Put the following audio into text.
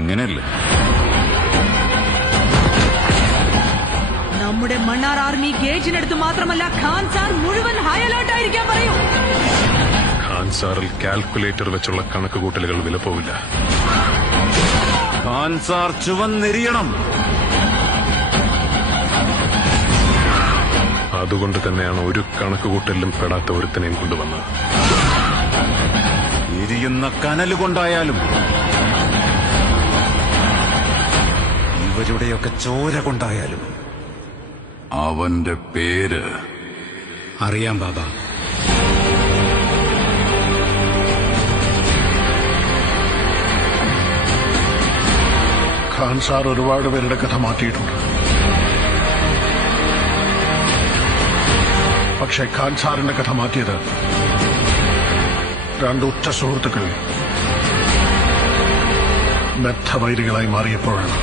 ഇങ്ങനെയല്ലേ? നമ്മുടെ മണ്ണാർ ആർമി ഗേറ്റിനടുത്ത് മാത്രമല്ല ഖാൻ സാർ മുഴുവൻ ഹൈ അലേർട്ട് ആയിരിക്കാൻ പറയൂ. ഖാൻ സാറിൽ കാൽക്കുലേറ്റർ വെച്ചുള്ള കണക്കുകൂട്ടലുകൾ വില പോവില്ല. ഖാൻ സാർ ചുവന്നെരിയണം. അതുകൊണ്ട് തന്നെയാണ് ഒരു കണക്കുകൂട്ടലിലും പെടാത്ത ഒരുത്തനെയും കൊണ്ടുവന്നത്. എരിയുന്ന കനലുകൊണ്ടായാലും ഇവരുടെയൊക്കെ ചോര കൊണ്ടായാലും അവന്റെ പേര് അറിയാം ബാബ. ഖാൻ സാർ ഒരുപാട് പേരുടെ കഥ മാറ്റിയിട്ടുണ്ട്. പക്ഷേ ഖാൻ സാറിന്റെ കഥ മാറ്റിയത് രണ്ട് ഉറ്റ സുഹൃത്തുക്കൾ ബദ്ധവൈരികളായി മാറിയപ്പോഴാണ്.